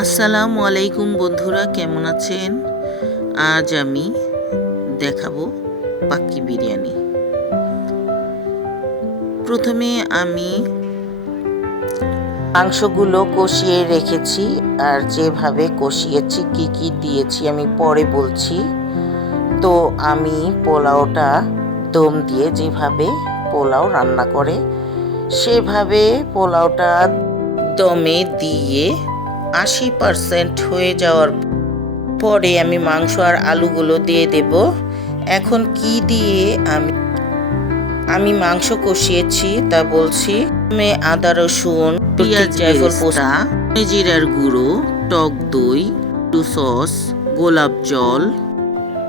আসসালামু আলাইকুম বন্ধুরা, কেমন আছেন? আজ আমি দেখাবো পাক্কি বিরিয়ানি। প্রথমে আমি মাংসগুলো কষিয়ে রেখেছি, আর যেভাবে কষিয়েছি, কি কি দিয়েছি আমি পরে বলছি। তো আমি পোলাওটা দম দিয়ে যেভাবে পোলাও রান্না করে, সেভাবে পোলাওটা দমে দিয়ে আশি পারসেন্ট হয়ে যাওয়ার পরে আমি মাংস আর আলুগুলো দিয়ে দেব। এখন কি দিয়ে আমি আমি মাংস কষিয়েছি তা বলছি। আমি আদা রসুন পেঁয়াজ জায়ফল পোস্তা জিরার গুঁড়ো টক দই টু সস গোলাপ জল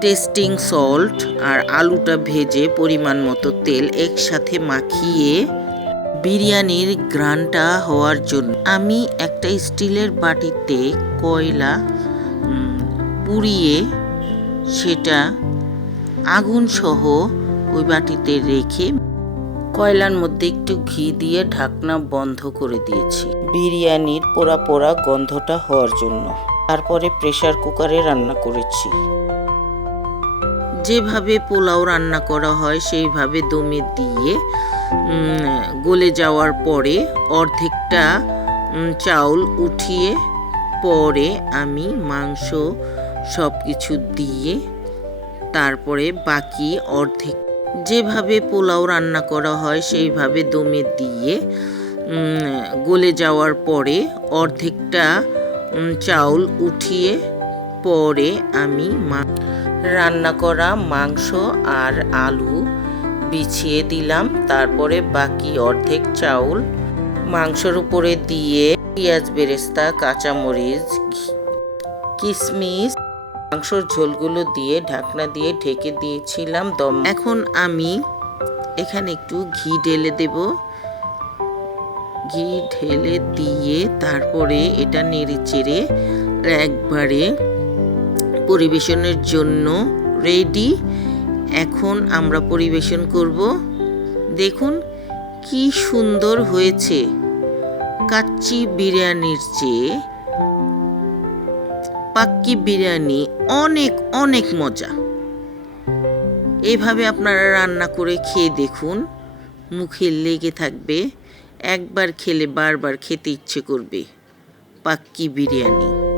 টেস্টিং সল্ট আর আলুটা ভেজে পরিমাণ মতো তেল একসাথে মাখিয়ে বিরিয়ানির গ্রানটা হওয়ার জন্য আমি একটা স্টিলের বাটিতে কয়লা পুড়িয়ে সেটা আগুন সহ ওই বাটিতে রেখে কয়লার মধ্যে একটু ঘি দিয়ে ঢাকনা বন্ধ করে দিয়েছি। বিরিয়ানির পোড়া পোড়া গন্ধটা হওয়ার জন্য। তারপরে প্রেশার কুকারে রান্না করেছি। যেভাবে পোলাও রান্না করা হয়, সেইভাবে দমে দিয়ে গলে যাওয়ার পরে অর্ধেকটা চাউল উঠিয়ে পরে আমি মাংস সব কিছু দিয়ে তারপরে বাকি অর্ধেক। যেভাবে পোলাও রান্না করা হয় সেইভাবে দমে দিয়ে গলে যাওয়ার পরে অর্ধেকটা চাউল উঠিয়ে পরে আমি রান্না করা মাংস আর আলু বিছিয়ে দিলাম, তারপরে বাকি অর্ধেক চাউল, মাংসর উপরে দিয়ে পেঁয়াজ, বেরেস্তা, কাঁচামরিচ কিশমিশ মাংসর ঝোলগুলো দিয়ে ঢাকনা দিয়ে ঢেকে দিয়েছিলাম দম। এখন আমি এখানে একটু ঘি ঢেলে দেব। ঘি ঢেলে দিয়ে তারপরে এটা নেড়ে চেড়ে একবারে পরিবেশনের জন্য রেডি এখন আমরা পরিবেশন করব। দেখুন কি সুন্দর হয়েছে। কাচ্চি বিরিয়ানির চেয়ে পাক্কি বিরিয়ানি অনেক অনেক মজা। এইভাবে আপনারা রান্না করে খেয়ে দেখুন, মুখে লেগে থাকবে, একবার খেলে বারবার খেতে ইচ্ছে করবে পাক্কি বিরিয়ানি।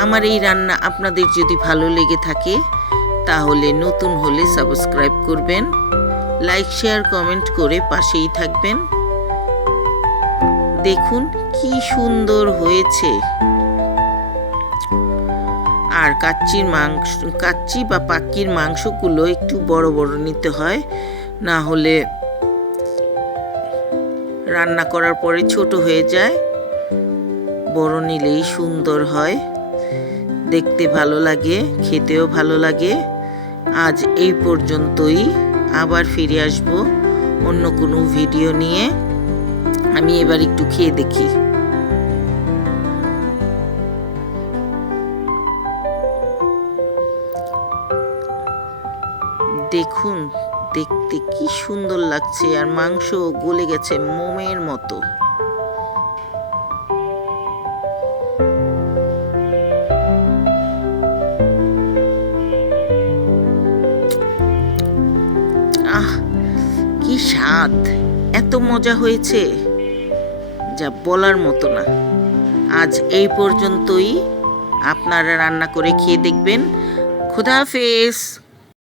আমার এই রান্না আপনাদের যদি ভালো লেগে থাকে তাহলে নতুন হলে সাবস্ক্রাইব করবেন, লাইক, শেয়ার, কমেন্ট করে পাশেই থাকবেন। দেখুন কি সুন্দর হয়েছে। আর কাচ্চির মাংস, কাচ্চি বা পাক্কির মাংসগুলো একটু বড় বড় নিতে হয়, না হলে রান্না করার পরে ছোট হয়ে যায়, বড় নিলেই সুন্দর হয়। দেখতে ভালো লাগে, খেতেও ভালো লাগে। আজ এই পর্যন্তই। আবার ফিরে আসব অন্য কোনো ভিডিও নিয়ে। আমি এবার একটু খেয়ে দেখি। দেখুন, দেখতে কি সুন্দর লাগছে। আর মাংস গলে গেছে মোমের মতো। আহ, কি স্বাদ। এত মজা হয়েছে। যা বলার মতো না। আজ এই পর্যন্তই। আপনারা রান্না করে খেয়ে দেখবেন। খুদাহাফেজ